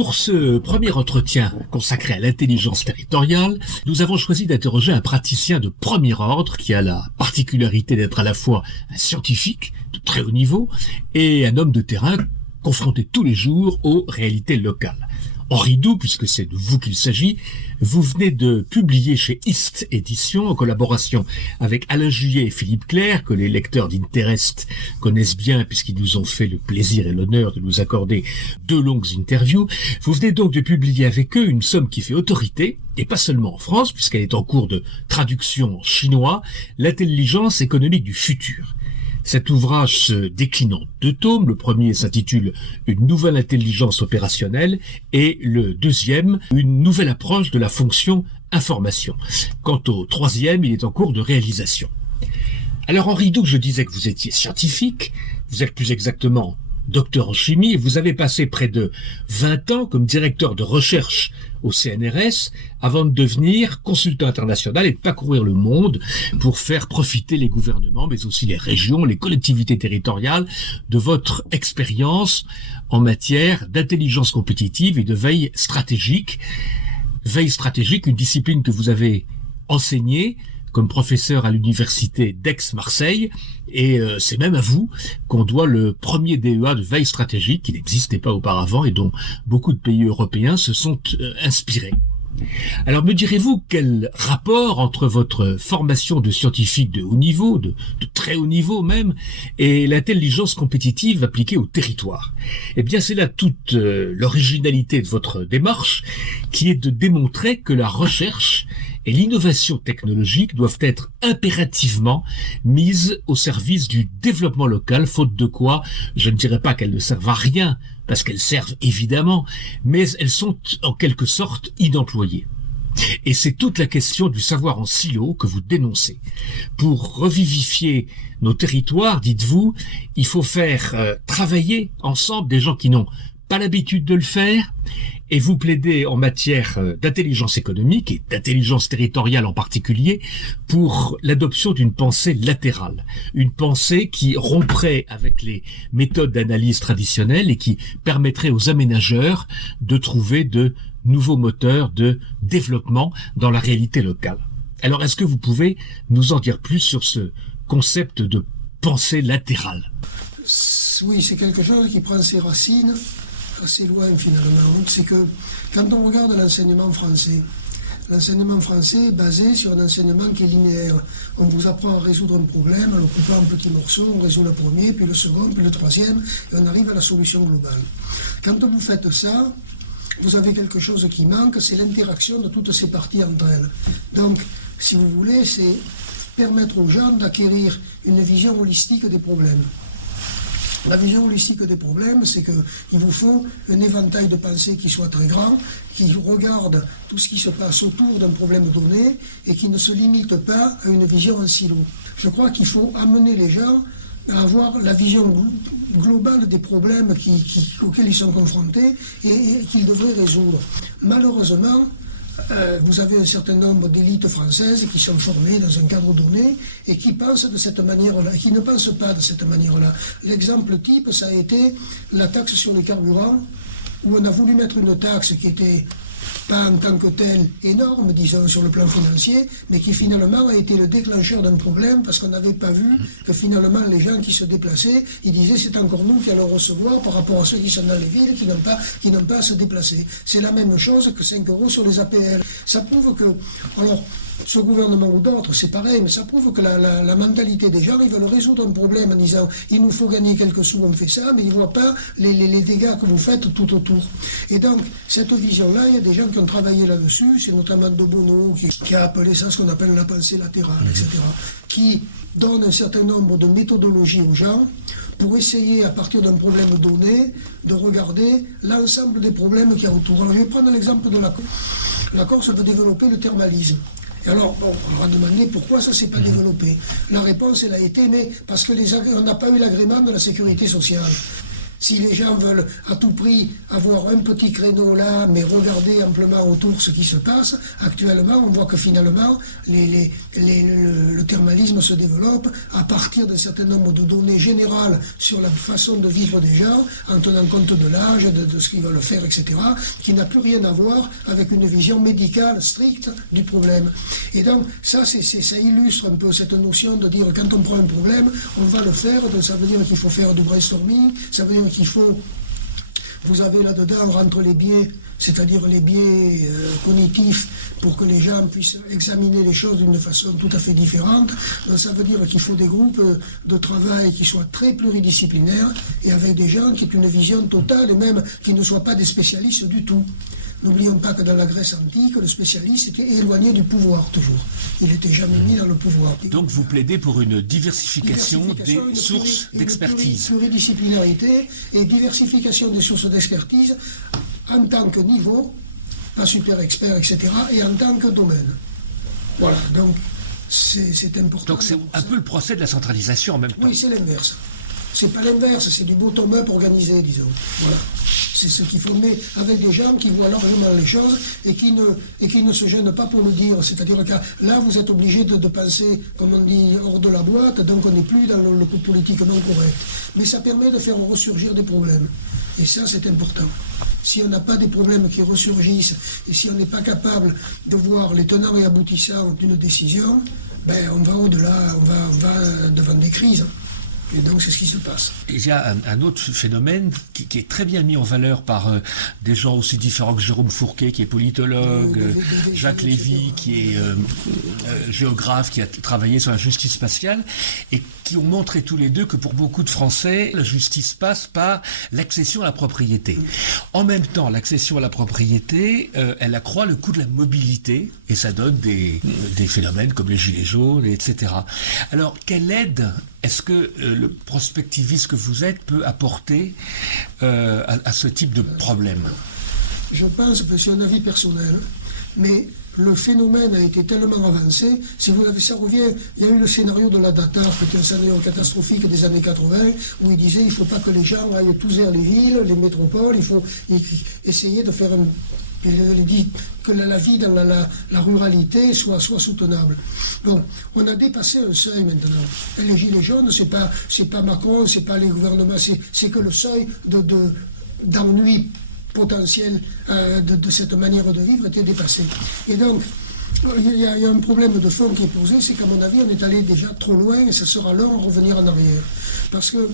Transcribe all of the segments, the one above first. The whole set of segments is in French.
Pour ce premier entretien consacré à l'intelligence territoriale, nous avons choisi d'interroger un praticien de premier ordre qui a la particularité d'être à la fois un scientifique de très haut niveau et un homme de terrain confronté tous les jours aux réalités locales. Henri Doux, puisque c'est de vous qu'il s'agit, vous venez de publier chez Ist Éditions, en collaboration avec Alain Juillet et Philippe Clerc, que les lecteurs d'Interest connaissent bien puisqu'ils nous ont fait le plaisir et l'honneur de nous accorder 2 longues interviews. Vous venez donc de publier avec eux une somme qui fait autorité, et pas seulement en France, puisqu'elle est en cours de traduction en chinois, l'intelligence économique du futur. Cet ouvrage se décline en 2 tomes. Le premier s'intitule « Une nouvelle intelligence opérationnelle » et le deuxième « Une nouvelle approche de la fonction information ». Quant au troisième, il est en cours de réalisation. Alors Henri Doux, je disais que vous étiez scientifique, vous êtes plus exactement docteur en chimie, et vous avez passé près de 20 ans comme directeur de recherche au CNRS avant de devenir consultant international et de parcourir le monde pour faire profiter les gouvernements, mais aussi les régions, les collectivités territoriales de votre expérience en matière d'intelligence compétitive et de veille stratégique. Veille stratégique, une discipline que vous avez enseignée comme professeur à l'université d'Aix-Marseille, et c'est même à vous qu'on doit le premier DEA de veille stratégique qui n'existait pas auparavant et dont beaucoup de pays européens se sont inspirés. Alors me direz-vous quel rapport entre votre formation de scientifique de haut niveau, de très haut niveau même, et l'intelligence compétitive appliquée au territoire? Eh bien c'est là toute l'originalité de votre démarche, qui est de démontrer que la recherche et l'innovation technologique doivent être impérativement mises au service du développement local, faute de quoi, je ne dirais pas qu'elles ne servent à rien, parce qu'elles servent évidemment, mais elles sont en quelque sorte inemployées. Et c'est toute la question du savoir en silo que vous dénoncez. Pour revivifier nos territoires, dites-vous, il faut faire travailler ensemble des gens qui n'ont pas l'habitude de le faire, et vous plaidez en matière d'intelligence économique et d'intelligence territoriale en particulier pour l'adoption d'une pensée latérale, une pensée qui romprait avec les méthodes d'analyse traditionnelles et qui permettrait aux aménageurs de trouver de nouveaux moteurs de développement dans la réalité locale. Alors est-ce que vous pouvez nous en dire plus sur ce concept de pensée latérale? Oui, c'est quelque chose qui prend ses racines assez loin finalement. C'est que quand on regarde l'enseignement français est basé sur un enseignement qui est linéaire. On vous apprend à résoudre un problème, en le coupant en petits morceaux, on résout le premier, puis le second, puis le troisième, et on arrive à la solution globale. Quand vous faites ça, vous avez quelque chose qui manque, c'est l'interaction de toutes ces parties entre elles. Donc, si vous voulez, c'est permettre aux gens d'acquérir une vision holistique des problèmes. La vision holistique des problèmes, c'est qu'il vous faut un éventail de pensée qui soit très grand, qui regarde tout ce qui se passe autour d'un problème donné et qui ne se limite pas à une vision en silo. Je crois qu'il faut amener les gens à avoir la vision globale des problèmes auxquels ils sont confrontés et qu'ils devraient résoudre. Malheureusement, vous avez un certain nombre d'élites françaises qui sont formées dans un cadre donné et qui pensent de cette manière-là, qui ne pensent pas de cette manière-là. L'exemple type, ça a été la taxe sur les carburants, où on a voulu mettre une taxe qui était pas en tant que telle énorme, disons, sur le plan financier, mais qui finalement a été le déclencheur d'un problème parce qu'on n'avait pas vu que finalement les gens qui se déplaçaient, ils disaient c'est encore nous qui allons recevoir par rapport à ceux qui sont dans les villes qui n'ont pas à se déplacer. C'est la même chose que 5 € sur les APL. Ça prouve que, alors, ce gouvernement ou d'autres, c'est pareil, mais ça prouve que la mentalité des gens, ils veulent résoudre un problème en disant il nous faut gagner quelques sous, on fait ça, mais ils ne voient pas les dégâts que vous faites tout autour. Et donc, cette vision-là, il y a des gens qui ont travaillé là-dessus, c'est notamment De Bono qui a appelé ça ce qu'on appelle la pensée latérale, etc., qui donne un certain nombre de méthodologies aux gens pour essayer, à partir d'un problème donné, de regarder l'ensemble des problèmes qu'il y a autour. Alors, je vais prendre l'exemple de la Corse. La Corse veut développer le thermalisme. Et alors, on leur a demandé pourquoi ça ne s'est pas développé. La réponse, elle a été, mais parce qu'on n'a pas eu l'agrément de la sécurité sociale. Si les gens veulent à tout prix avoir un petit créneau là, mais regarder amplement autour ce qui se passe, actuellement, on voit que finalement, le thermalisme se développe à partir d'un certain nombre de données générales sur la façon de vivre des gens, en tenant compte de l'âge, de ce qu'ils veulent faire, etc., qui n'a plus rien à voir avec une vision médicale stricte du problème. Et donc, ça illustre un peu cette notion de dire quand on prend un problème, on va le faire, donc ça veut dire qu'il faut faire du brainstorming, ça veut dire qu'il faut, vous avez là-dedans, rentre les biais, c'est-à-dire les biais cognitifs, pour que les gens puissent examiner les choses d'une façon tout à fait différente. Donc ça veut dire qu'il faut des groupes de travail qui soient très pluridisciplinaires et avec des gens qui aient une vision totale et même qui ne soient pas des spécialistes du tout. N'oublions pas que dans la Grèce antique, le spécialiste était éloigné du pouvoir, toujours. Il n'était jamais mis dans le pouvoir. Donc vous plaidez pour une diversification des sources d'expertise. Pluridisciplinarité et diversification des sources d'expertise en tant que niveau, pas super expert, etc., et en tant que domaine. Voilà, donc c'est important. Donc c'est un peu le procès de la centralisation en même temps. Oui, c'est l'inverse. C'est pas l'inverse, c'est du bottom-up organisé, disons. Voilà. C'est ce qu'il faut, mais avec des gens qui voient largement les choses et qui ne se gênent pas pour le dire. C'est-à-dire que là, vous êtes obligé de penser, comme on dit, hors de la boîte, donc on n'est plus dans le coup politique non correct. Mais ça permet de faire ressurgir des problèmes. Et ça, c'est important. Si on n'a pas des problèmes qui ressurgissent et si on n'est pas capable de voir les tenants et aboutissants d'une décision, ben, on va au-delà, on va devant des crises. Et donc, c'est ce qui se passe. Il y a un autre phénomène qui est très bien mis en valeur par des gens aussi différents que Jérôme Fourquet, qui est politologue, Jacques Lévy, qui est géographe, qui a travaillé sur la justice spatiale, et qui ont montré tous les deux que pour beaucoup de Français, la justice passe par l'accession à la propriété. En même temps, l'accession à la propriété, elle accroît le coût de la mobilité, et ça donne des phénomènes comme les gilets jaunes, etc. Alors, quelle aide est-ce que le prospectiviste que vous êtes peut apporter à ce type de problème? Je pense que c'est un avis personnel, mais le phénomène a été tellement avancé, si vous l'avez, ça revient, il y a eu le scénario de la Data, qui était un scénario catastrophique des années 80, où il disait il ne faut pas que les gens aillent tous vers les villes, les métropoles, il faut essayer de faire il dit que la vie dans la ruralité soit soutenable. Bon, on a dépassé un seuil maintenant. Et les gilets jaunes, c'est pas Macron, c'est pas les gouvernements, c'est que le seuil d'ennui potentiel de cette manière de vivre était dépassé. Et donc, il y a un problème de fond qui est posé, c'est qu'à mon avis, on est allé déjà trop loin et ça sera long de revenir en arrière. Parce que,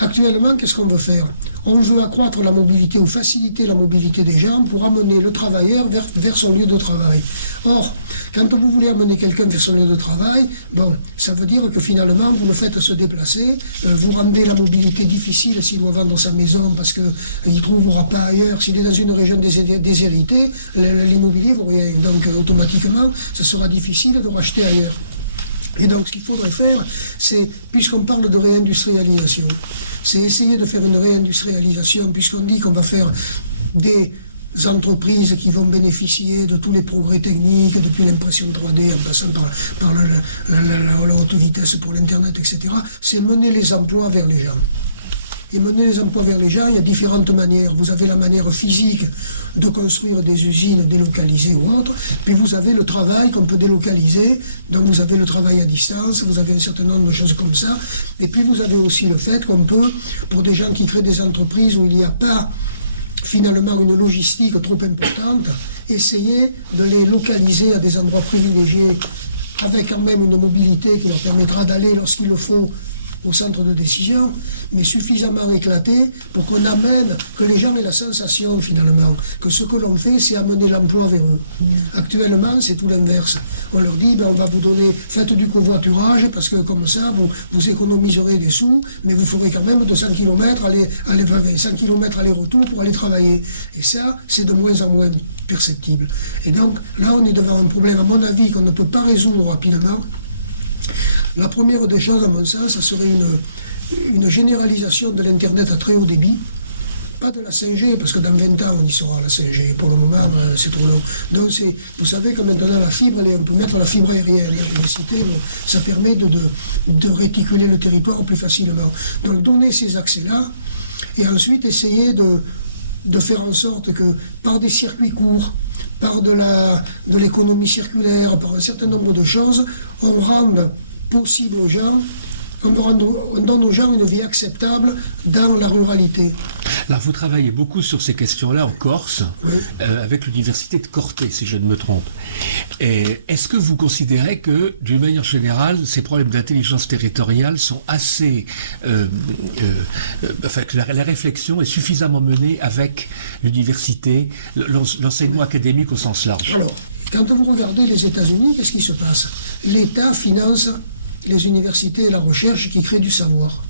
actuellement, qu'est-ce qu'on veut faire? On veut accroître la mobilité ou faciliter la mobilité des gens pour amener le travailleur vers son lieu de travail. Or, quand vous voulez amener quelqu'un vers son lieu de travail, bon, ça veut dire que finalement, vous le faites se déplacer, vous rendez la mobilité difficile s'il doit vendre sa maison parce qu'il ne trouvera pas ailleurs. S'il est dans une région déshéritée, l'immobilier ne vaut rien. Donc, automatiquement, ce sera difficile de racheter ailleurs. Et donc, ce qu'il faudrait faire, c'est, puisqu'on parle de réindustrialisation, c'est essayer de faire une réindustrialisation, puisqu'on dit qu'on va faire des entreprises qui vont bénéficier de tous les progrès techniques, depuis l'impression 3D, en passant par la haute vitesse pour l'Internet, etc., c'est mener les emplois vers les gens. Et mener les emplois vers les gens, il y a différentes manières. Vous avez la manière physique de construire des usines délocalisées ou autres, puis vous avez le travail qu'on peut délocaliser, donc vous avez le travail à distance, vous avez un certain nombre de choses comme ça, et puis vous avez aussi le fait qu'on peut, pour des gens qui créent des entreprises où il n'y a pas finalement une logistique trop importante, essayer de les localiser à des endroits privilégiés, avec quand même une mobilité qui leur permettra d'aller lorsqu'il le faut au centre de décision, mais suffisamment éclaté pour qu'on amène, que les gens aient la sensation finalement que ce que l'on fait, c'est amener l'emploi vers eux. Actuellement, c'est tout l'inverse. On leur dit, ben, on va vous donner, faites du covoiturage, parce que comme ça, vous économiserez des sous, mais vous ferez quand même 200 km, 100 km aller-retour pour aller travailler. Et ça, c'est de moins en moins perceptible. Et donc, là, on est devant un problème, à mon avis, qu'on ne peut pas résoudre rapidement. La première des choses, à mon sens, ça serait une généralisation de l'Internet à très haut débit. Pas de la 5G, parce que dans 20 ans, on y sera, la 5G. Pour le moment, c'est trop long. Donc, vous savez que maintenant, la fibre, on peut mettre la fibre aérienne, l'électricité, ça permet de réticuler le territoire plus facilement. Donc, donner ces accès-là, et ensuite essayer de faire en sorte que par des circuits courts, par de l'économie circulaire, par un certain nombre de choses, on rende possible aux gens, on donne aux gens une vie acceptable dans la ruralité. Alors vous travaillez beaucoup sur ces questions-là en Corse, oui. Avec l'université de Corté, si je ne me trompe. Est-ce que vous considérez que, d'une manière générale, ces problèmes d'intelligence territoriale sont assez... enfin, que la réflexion est suffisamment menée avec l'université, l'enseignement académique au sens large? Alors, quand vous regardez les États-Unis, qu'est-ce qui se passe? L'État finance les universités et la recherche qui créent du savoir.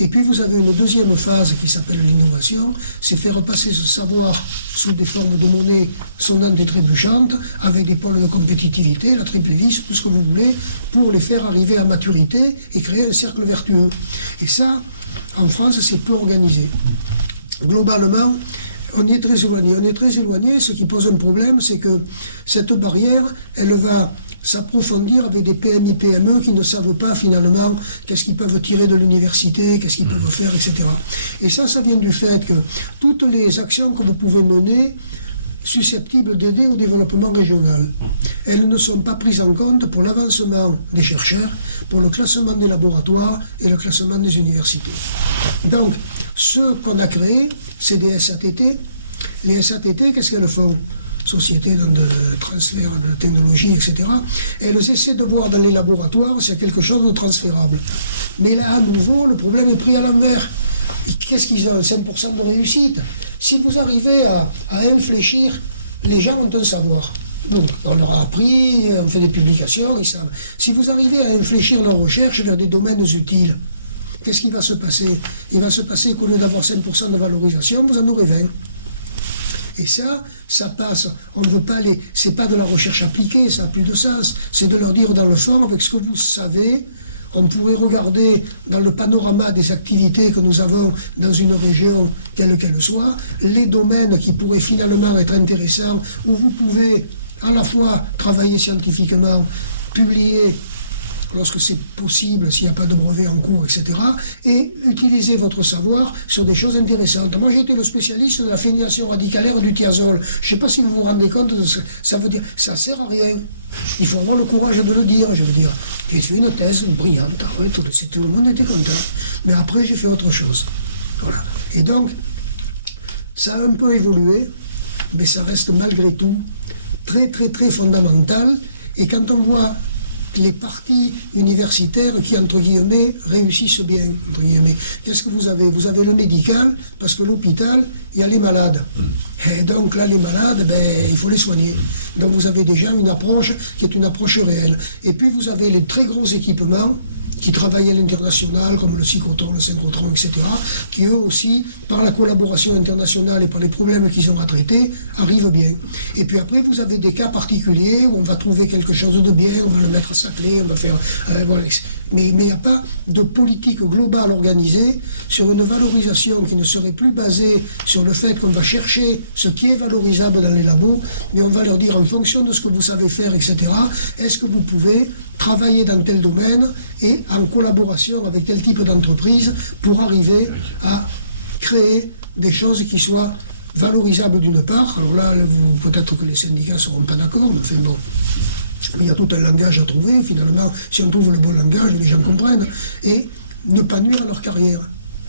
Et puis vous avez une deuxième phase qui s'appelle l'innovation, c'est faire passer ce savoir sous des formes de monnaie sonnantes et trébuchantes, avec des pôles de compétitivité, la triple hélice, tout ce que vous voulez, pour les faire arriver à maturité et créer un cercle vertueux. Et ça, en France, c'est peu organisé. Globalement, on est très éloigné. On est très éloigné. Ce qui pose un problème, c'est que cette barrière, elle va s'approfondir avec des PMI, PME qui ne savent pas finalement qu'est-ce qu'ils peuvent tirer de l'université, qu'est-ce qu'ils peuvent faire, etc. Et ça vient du fait que toutes les actions que vous pouvez mener susceptibles d'aider au développement régional, elles ne sont pas prises en compte pour l'avancement des chercheurs, pour le classement des laboratoires et le classement des universités. Donc, ce qu'on a créé, c'est des SATT. Les SATT, qu'est-ce qu'elles font ? Sociétés de transfert de technologie, etc. Elles essaient de voir dans les laboratoires s'il y a quelque chose de transférable. Mais là, à nouveau, le problème est pris à l'envers. Qu'est-ce qu'ils ont? 5% de réussite. Si vous arrivez à infléchir, les gens ont un savoir. Donc, on leur a appris, on fait des publications, ils savent. Si vous arrivez à infléchir leur recherche vers des domaines utiles, qu'est-ce qui va se passer? Il va se passer qu'au lieu d'avoir 5% de valorisation, vous en aurez 20%. Et ça passe. On ne veut pas aller. C'est pas de la recherche appliquée, ça n'a plus de sens. C'est de leur dire dans le fond, avec ce que vous savez, on pourrait regarder dans le panorama des activités que nous avons dans une région, quelle qu'elle soit, les domaines qui pourraient finalement être intéressants, où vous pouvez à la fois travailler scientifiquement, publier lorsque c'est possible, s'il n'y a pas de brevet en cours, etc., et utiliser votre savoir sur des choses intéressantes. Moi, j'ai été le spécialiste de la phénylation radicalaire du thiazole. Je ne sais pas si vous vous rendez compte de ce que ça veut dire. Ça ne sert à rien. Il faut avoir le courage de le dire, je veux dire. J'ai fait une thèse brillante, tout le monde était content. Mais après, j'ai fait autre chose. Voilà. Et donc, ça a un peu évolué, mais ça reste malgré tout très, très, très fondamental. Et quand on voit les partis universitaires qui, entre guillemets, réussissent bien, entre guillemets. Qu'est-ce que vous avez? Vous avez le médical, parce que l'hôpital, il y a les malades. Et donc là, les malades, il faut les soigner. Donc vous avez déjà une approche qui est une approche réelle. Et puis vous avez les très gros équipements qui travaillent à l'international, comme le cyclotron, le synchrotron, etc., qui eux aussi, par la collaboration internationale et par les problèmes qu'ils ont à traiter, arrivent bien. Et puis après, vous avez des cas particuliers où on va trouver quelque chose de bien, on va le mettre à sa clé, on va faire... voilà. Mais il n'y a pas de politique globale organisée sur une valorisation qui ne serait plus basée sur le fait qu'on va chercher ce qui est valorisable dans les labos, mais on va leur dire en fonction de ce que vous savez faire, etc., est-ce que vous pouvez travailler dans tel domaine et en collaboration avec tel type d'entreprise pour arriver à créer des choses qui soient valorisables d'une part. Alors là, peut-être que les syndicats ne seront pas d'accord, mais enfin bon... Il y a tout un langage à trouver, finalement, si on trouve le bon langage, les gens comprennent, et ne pas nuire à leur carrière.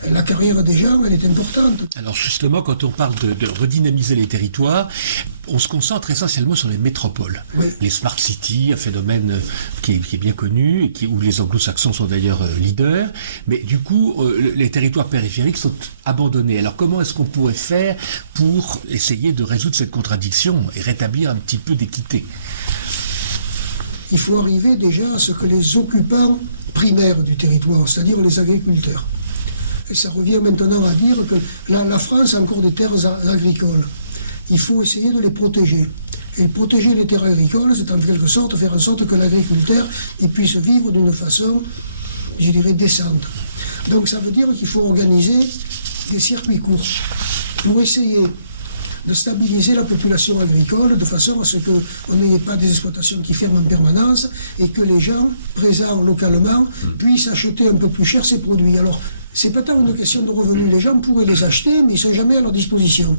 Et la carrière des gens, elle est importante. Alors justement, quand on parle de redynamiser les territoires, on se concentre essentiellement sur les métropoles. Oui. Les smart cities, un phénomène qui est bien connu, où les anglo-saxons sont d'ailleurs leaders, mais du coup, les territoires périphériques sont abandonnés. Alors comment est-ce qu'on pourrait faire pour essayer de résoudre cette contradiction et rétablir un petit peu d'équité ? Il faut arriver déjà à ce que les occupants primaires du territoire, c'est-à-dire les agriculteurs. Et ça revient maintenant à dire que la France a encore des terres agricoles. Il faut essayer de les protéger. Et protéger les terres agricoles, c'est en quelque sorte faire en sorte que l'agriculteur puisse vivre d'une façon, je dirais, décente. Donc ça veut dire qu'il faut organiser des circuits courts pour essayer de stabiliser la population agricole de façon à ce qu'on n'ait pas des exploitations qui ferment en permanence et que les gens présents localement puissent acheter un peu plus cher ces produits. Alors, c'est pas tant une question de revenus. Les gens pourraient les acheter, mais ils ne sont jamais à leur disposition.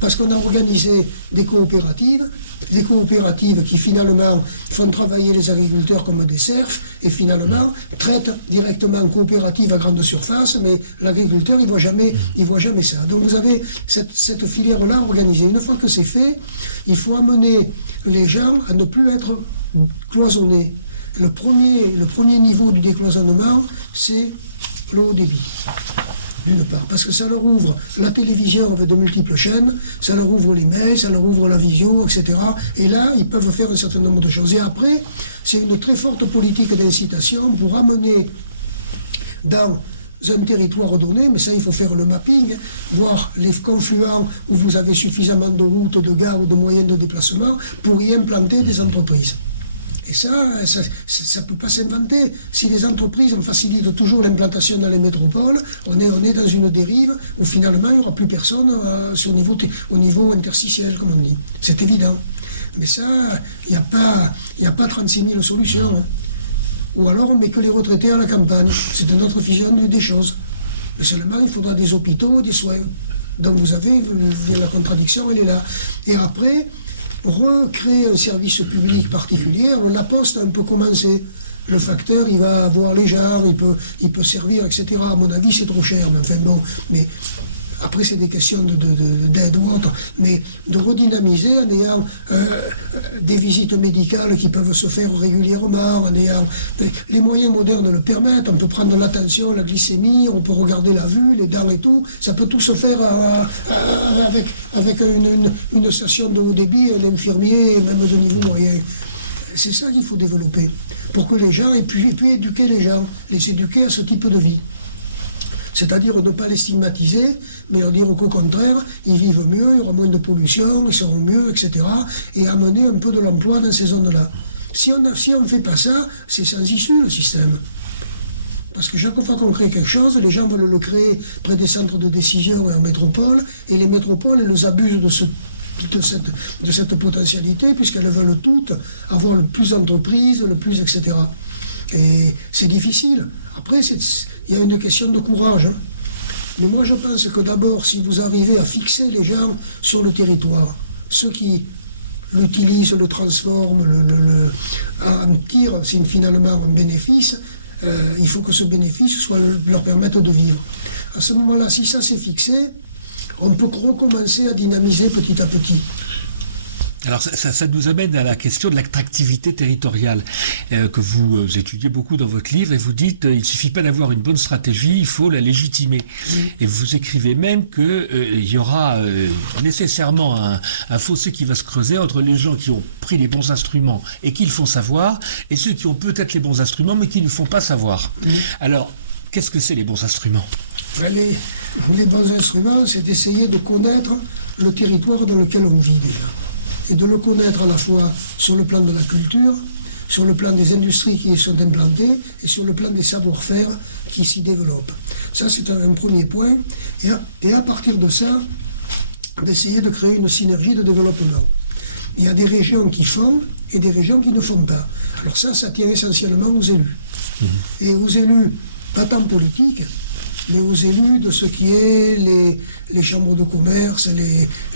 Parce qu'on a organisé des coopératives qui finalement font travailler les agriculteurs comme des serfs, et finalement traitent directement en coopérative à grande surface, mais l'agriculteur, il voit jamais ça. Donc vous avez cette filière-là organisée. Une fois que c'est fait, il faut amener les gens à ne plus être cloisonnés. Le premier niveau du décloisonnement, c'est le haut débit. D'une part, parce que ça leur ouvre la télévision avec de multiples chaînes, ça leur ouvre les mails, ça leur ouvre la visio, etc. Et là, ils peuvent faire un certain nombre de choses. Et après, c'est une très forte politique d'incitation pour amener dans un territoire donné, mais ça, il faut faire le mapping, voir les confluents où vous avez suffisamment de routes, de gares ou de moyens de déplacement pour y implanter des entreprises. Et ça ne peut pas s'inventer. Si les entreprises facilitent toujours l'implantation dans les métropoles, on est dans une dérive où finalement il n'y aura plus personne au niveau interstitiel, comme on dit. C'est évident. Mais ça, il n'y a pas 36 000 solutions. Hein. Ou alors on met que les retraités à la campagne. C'est une autre vision des choses. Mais seulement il faudra des hôpitaux, des soins. Donc vous avez, la contradiction, elle est là. Et après, recréer un service public particulier, la Poste a un peu commencé. Le facteur, il va avoir les gens, il peut servir, etc. À mon avis, c'est trop cher. Mais enfin bon, mais après, c'est des questions d'aide ou autre. Mais de redynamiser en ayant des visites médicales qui peuvent se faire régulièrement, en ayant les moyens modernes le permettent. On peut prendre l'attention, la glycémie, on peut regarder la vue, les dents et tout. Ça peut tout se faire avec une station de haut débit, un infirmier, même de niveau moyen. C'est ça qu'il faut développer, pour que les gens aient pu éduquer les gens, les éduquer à ce type de vie. C'est-à-dire ne pas les stigmatiser, mais leur dire qu'au contraire, ils vivent mieux, il y aura moins de pollution, ils seront mieux, etc. Et amener un peu de l'emploi dans ces zones-là. Si on ne fait pas ça, c'est sans issue le système. Parce que chaque fois qu'on crée quelque chose, les gens veulent le créer près des centres de décision et en métropole, et les métropoles, elles abusent de cette potentialité, puisqu'elles veulent toutes avoir le plus d'entreprises, le plus, etc. Et c'est difficile. Après, il y a une question de courage. Hein. Mais moi, je pense que d'abord, si vous arrivez à fixer les gens sur le territoire, ceux qui l'utilisent, le transforment, en tirent finalement un bénéfice, il faut que ce bénéfice leur permette de vivre. À ce moment-là, si ça s'est fixé, on peut recommencer à dynamiser petit à petit. Alors ça nous amène à la question de l'attractivité territoriale que vous étudiez beaucoup dans votre livre, et vous dites il ne suffit pas d'avoir une bonne stratégie, il faut la légitimer. Et vous écrivez même qu'il y aura nécessairement un fossé qui va se creuser entre les gens qui ont pris les bons instruments et qui le font savoir, et ceux qui ont peut-être les bons instruments mais qui ne le font pas savoir. Alors, qu'est-ce que c'est les bons instruments ? Les bons instruments, c'est d'essayer de connaître le territoire dans lequel on vit déjà. Et de le connaître à la fois sur le plan de la culture, sur le plan des industries qui y sont implantées et sur le plan des savoir-faire qui s'y développent. Ça, c'est un premier point. Et à partir de ça, d'essayer de créer une synergie de développement. Il y a des régions qui font et des régions qui ne font pas. Alors ça tient essentiellement aux élus. Et aux élus, pas tant politiques, mais aux élus de ce qui est les chambres de commerce,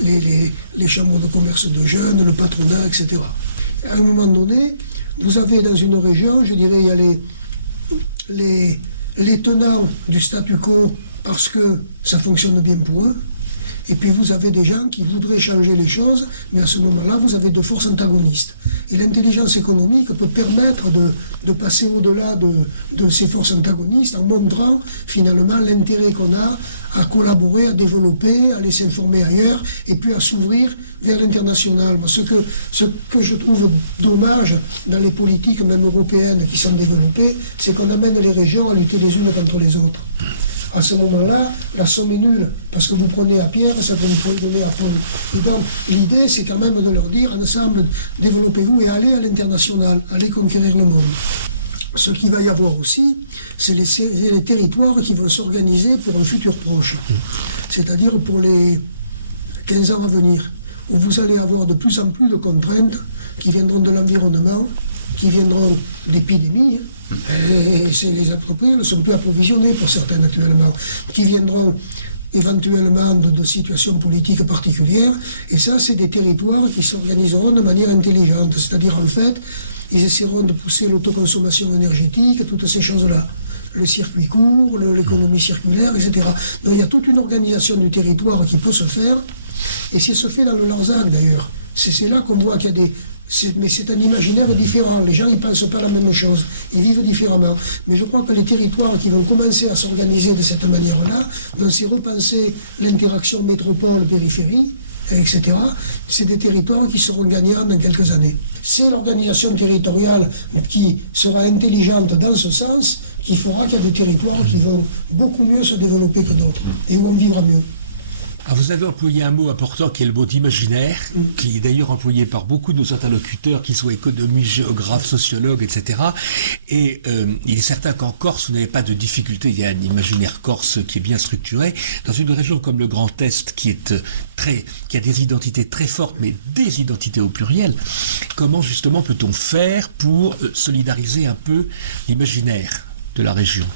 les chambres de commerce de jeunes, le patronat, etc. À un moment donné, vous avez dans une région, je dirais, il y a les tenants du statu quo parce que ça fonctionne bien pour eux, et puis vous avez des gens qui voudraient changer les choses, mais à ce moment-là, vous avez deux forces antagonistes. Et l'intelligence économique peut permettre de passer au-delà de ces forces antagonistes en montrant finalement l'intérêt qu'on a à collaborer, à développer, à aller s'informer ailleurs, et puis à s'ouvrir vers l'international. Ce que je trouve dommage dans les politiques, même européennes, qui sont développées, c'est qu'on amène les régions à lutter les unes contre les autres. À ce moment-là, la somme est nulle, parce que vous prenez à Pierre, ça peut vous donner à Paul. Et donc, l'idée, c'est quand même de leur dire, ensemble, développez-vous et allez à l'international, allez conquérir le monde. Ce qu'il va y avoir aussi, c'est les territoires qui vont s'organiser pour un futur proche, c'est-à-dire pour les 15 ans à venir, où vous allez avoir de plus en plus de contraintes qui viendront de l'environnement, qui viendront d'épidémies, et les entreprises ne sont plus approvisionnées pour certaines actuellement, qui viendront éventuellement de situations politiques particulières, et ça c'est des territoires qui s'organiseront de manière intelligente, c'est-à-dire en fait, ils essaieront de pousser l'autoconsommation énergétique, toutes ces choses-là. Le circuit court, l'économie circulaire, etc. Donc il y a toute une organisation du territoire qui peut se faire, et c'est se fait dans le Larzac d'ailleurs. C'est là qu'on voit qu'il y a des... Mais c'est un imaginaire différent, les gens ne pensent pas la même chose, ils vivent différemment. Mais je crois que les territoires qui vont commencer à s'organiser de cette manière-là, vont s'y repenser l'interaction métropole-périphérie, etc. C'est des territoires qui seront gagnants dans quelques années. C'est l'organisation territoriale qui sera intelligente dans ce sens qui fera qu'il y a des territoires qui vont beaucoup mieux se développer que d'autres et où on vivra mieux. Ah, vous avez employé un mot important qui est le mot d'imaginaire, qui est d'ailleurs employé par beaucoup de nos interlocuteurs, qui sont économistes, géographes, sociologues, etc. Et il est certain qu'en Corse, vous n'avez pas de difficulté. Il y a un imaginaire corse qui est bien structuré. Dans une région comme le Grand Est, qui a des identités très fortes, mais des identités au pluriel, comment justement peut-on faire pour solidariser un peu l'imaginaire de la région ?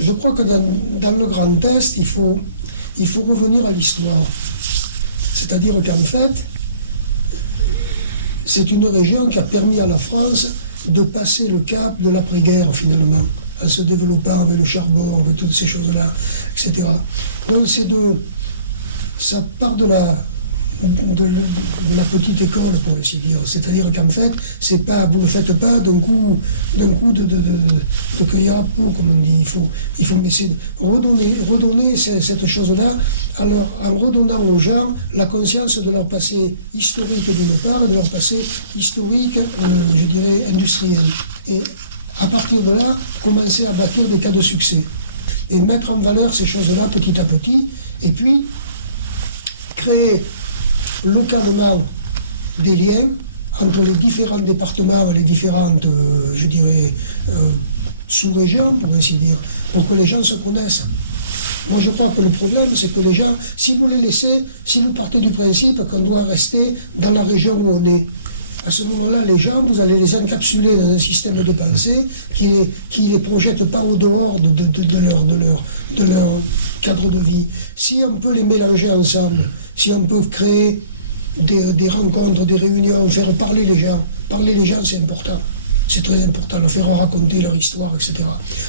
Je crois que dans le Grand Est, il faut revenir à l'histoire. C'est-à-dire qu'en fait, c'est une région qui a permis à la France de passer le cap de l'après-guerre, finalement, en se développant avec le charbon, avec toutes ces choses-là, etc. Donc ça part de la petite école, pour ainsi dire. C'est-à-dire qu'en fait, vous ne faites pas d'un coup de cueillir à peau, comme on dit. Il faut essayer de redonner cette chose-là en redonnant aux gens la conscience de leur passé historique d'une part et de leur passé historique, je dirais, industriel. Et à partir de là, commencer à bâtir des cas de succès. Et mettre en valeur ces choses-là petit à petit. Et puis, créer localement des liens entre les différents départements et les différentes, je dirais, sous-régions, pour ainsi dire, pour que les gens se connaissent. Moi, je crois que le problème, c'est que les gens, si vous partez du principe qu'on doit rester dans la région où on est, à ce moment-là, les gens, vous allez les encapsuler dans un système de pensée qui ne les projette pas au dehors de leur cadre de vie. Si on peut les mélanger ensemble, si on peut créer des rencontres, des réunions, faire parler les gens. Parler les gens, c'est important. C'est très important, leur faire raconter leur histoire, etc.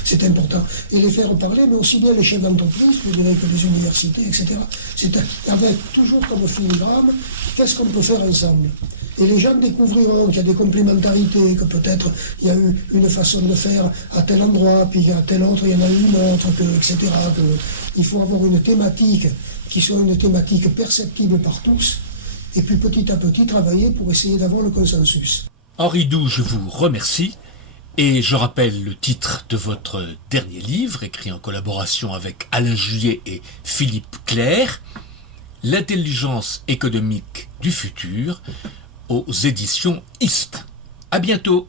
C'est important. Et les faire parler, mais aussi bien les chefs d'entreprise, je dirais que les universités, etc. C'est avec toujours comme filigrane, qu'est-ce qu'on peut faire ensemble. Et les gens découvriront qu'il y a des complémentarités, que peut-être il y a eu une façon de faire à tel endroit, puis à tel autre, il y en a une autre, etc. Il faut avoir une thématique qui soit une thématique perceptible par tous, et puis petit à petit travailler pour essayer d'avoir le consensus. Henri Doux, je vous remercie, et je rappelle le titre de votre dernier livre, écrit en collaboration avec Alain Juillet et Philippe Clerc, L'intelligence économique du futur, aux éditions IST. À bientôt.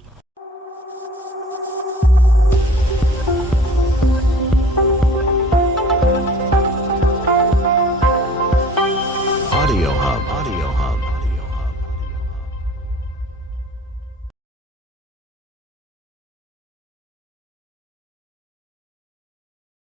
Audio Hub.